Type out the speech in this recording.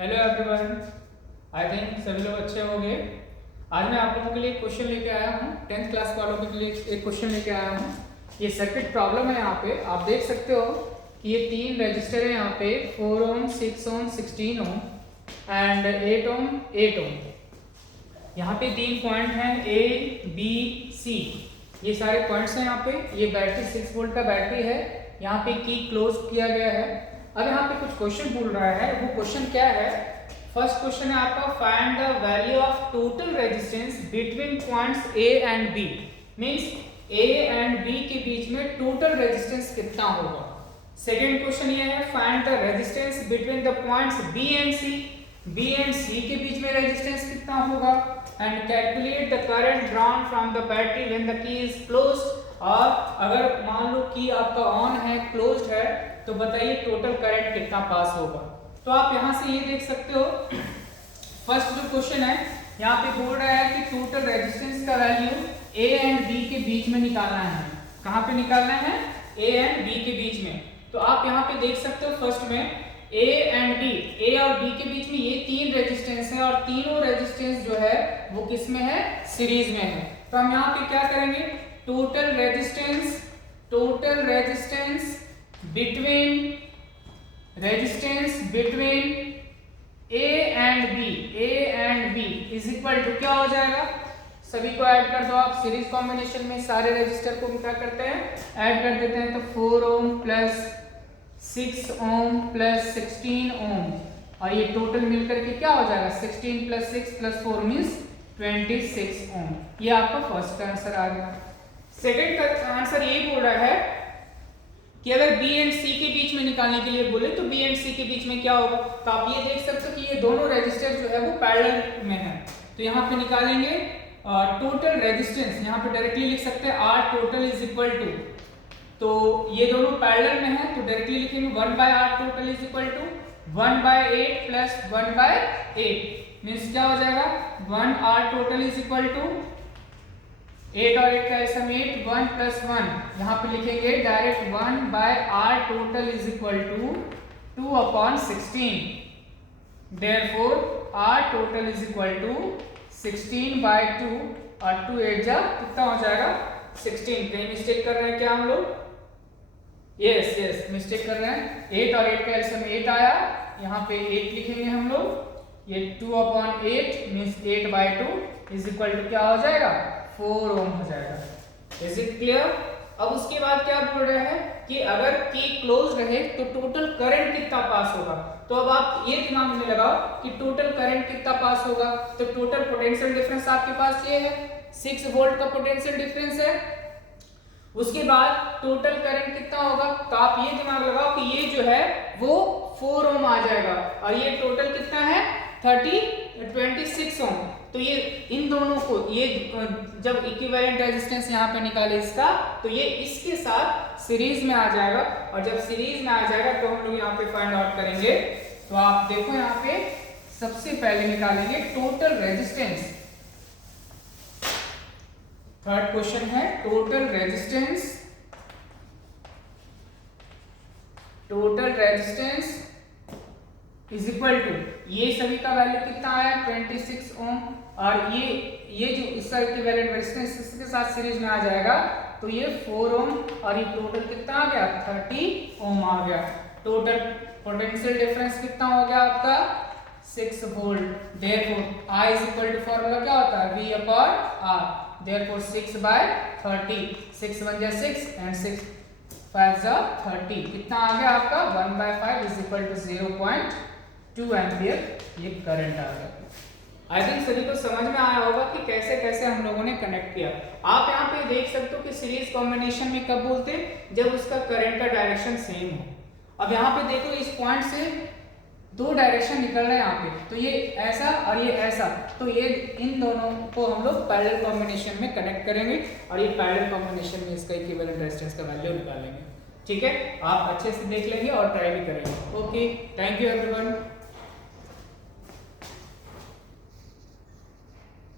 Hello everyone, I think सभी लोग अच्छे होंगे। आज मैं आप लोगों के लिए एक क्वेश्चन लेके आया हूँ। 10th क्लास वालों के लिए एक क्वेश्चन लेके आया हूँ। ये सर्किट प्रॉब्लम है। यहाँ पे आप देख सकते हो कि ये तीन रजिस्टर है यहाँ पे 4 ओम, 6 ओम, 16 ओम एंड 8 ओम, 8 ओम। यहाँ पे तीन पॉइंट हैं A, B, C। ये सारे पॉइंट्स हैं यहाँ पे। ये बैटरी 6 वोल्ट का बैटरी है। यहाँ पे की क्लोज किया गया है। अब यहाँ पे कुछ क्वेश्चन बोल रहा है। वो क्वेश्चन क्या है? फर्स्ट क्वेश्चन है आपका, find the value of total resistance between points A and B। Means A and B के बीच में टोटल रेजिस्टेंस कितना होगा। सेकेंड क्वेश्चन ये है, find the resistance between the points B and C। B and C के बीच में resistance कितना होगा। And calculate the current drawn from the battery when the key is closed. और अगर मान लो की आपका ऑन है, क्लोज्ड है, तो बताइए टोटल करंट कितना पास होगा। तो आप यहां से ये देख सकते हो, फर्स्ट जो क्वेश्चन है यहाँ पे बोल रहा है कि टोटल रेजिस्टेंस का वैल्यू A एंड B के बीच में निकालना है। कहाँ पे निकालना है? A एंड B के बीच में। तो आप यहाँ पे देख सकते हो फर्स्ट में A एंड B, A और B के बीच में ये तीन रेजिस्टेंस है और तीनों रेजिस्टेंस जो है वो किस में है? सीरीज में है। तो हम यहाँ पे क्या करेंगे? Total resistance between A and B is equal to क्या हो जाएगा? सभी को ऐड कर दो आप। सीरीज कॉम्बिनेशन में सारे रेजिस्टर को क्या करते हैं? ऐड कर देते हैं। तो 4 ओम प्लस 6 ओम प्लस 16 ओम, और ये टोटल मिलकर के क्या हो जाएगा? 16 प्लस 6 प्लस 4 मीन्स 26 ओम। ये आपका फर्स्ट का आंसर आ गया। सेकंड का आंसर ये बोल रहा है कि अगर B एंड C के बीच में निकालने के लिए बोले तो B एंड C के बीच में क्या होगा। तो आप ये देख सकते हो कि ये दोनों रेजिस्टर जो है वो पैरेलल में है। तो यहाँ पे निकालेंगे टोटल रेजिस्टेंस। यहाँ पे डायरेक्टली लिख सकते हैं R total is equal to, तो ये दोनों पैरेलल में है तो डायरेक्टली लिखेंगे 1/R total is equal to 1/8 plus 1/8 means क्या हो जाएगा? 1R total is equal to 8 और 8 का समेट 1 प्लस 1। यहाँ पे लिखेंगे direct 1/R total is equal to 2/16। Therefore R total is equal to 16/2 और 2 8 जा कितना हो जाएगा? 16। कहीं मिस्टेक कर रहे हैं क्या हम लोग? यस मिस्टेक कर रहे हैं। 8 और 8 का सम 8 आया, यहाँ पे 8 लिखेंगे हम लोग। ये 2/8 मीन्स 8/2 इज इक्वल टू क्या हो जाएगा? 4 ओम हो जाएगा। Is it clear? अब उसके बाद क्या बोल रहे हैं कि अगर की क्लोज रहे तो टोटल करंट कितना पास होगा। तो अब आप ये दिमाग में लगाओ कि टोटल करंट कितना पास होगा। तो टोटल पोटेंशियल डिफरेंस आपके पास ये है, 6 वोल्ट का पोटेंशियल डिफरेंस है। उसके बाद टोटल करंट कितना होगा? तो आप ये दिमाग लगाओ कि ये जो है वो 4 ओम आ जाएगा और ये टोटल कितना है? 26 ओम। तो ये इन दोनों को ये जब इक्विवेलेंट रेजिस्टेंस यहाँ पे निकाले इसका, तो ये इसके साथ सीरीज में आ जाएगा। और जब सीरीज में आ जाएगा तो हम लोग यहाँ पे फाइंड आउट करेंगे। तो आप देखो यहाँ पे सबसे पहले निकालेंगे टोटल रेजिस्टेंस। थर्ड क्वेश्चन है total resistance is equal to, ये सभी का वैल्यू कितना आया? 26 ओम। और ये जो इसका इक्विवेलेंट रेजिस्टेंस इसके साथ सीरीज में आ जाएगा तो ये 4 ओम और ये टोटल कितना आ गया? 30 ओम आ गया। टोटल पोटेंशियल डिफरेंस कितना हो गया आपका? 6 volt. Therefore I is equal to formula क्या होता है? V/R। देयरफॉर 6/30, 6 1 जा 6 एंड 6 5 जा 30। कितना आ गया आपका? 1/5 इज इक्वल टू 0.2 एम्पियर ये करंट आ गया। आई थिंक सभी को समझ में आया होगा कि कैसे कैसे हम लोगों ने कनेक्ट किया। आप यहाँ पे देख सकते हो कि सीरीज कॉम्बिनेशन में कब बोलते हैं? जब उसका करंट का डायरेक्शन सेम हो। अब यहाँ पे देखो इस पॉइंट से दो डायरेक्शन निकल रहे हैं यहाँ पे, तो ये ऐसा और ये ऐसा, तो ये इन दोनों को हम लोग पैरेलल कॉम्बिनेशन में कनेक्ट करेंगे और ये पैरेलल कॉम्बिनेशन में इसका इक्विवेलेंट रेजिस्टेंस का वैल्यू निकालेंगे। ठीक है, आप अच्छे से देख लेंगे और ट्राई भी करेंगे। Okay, thank you everyone.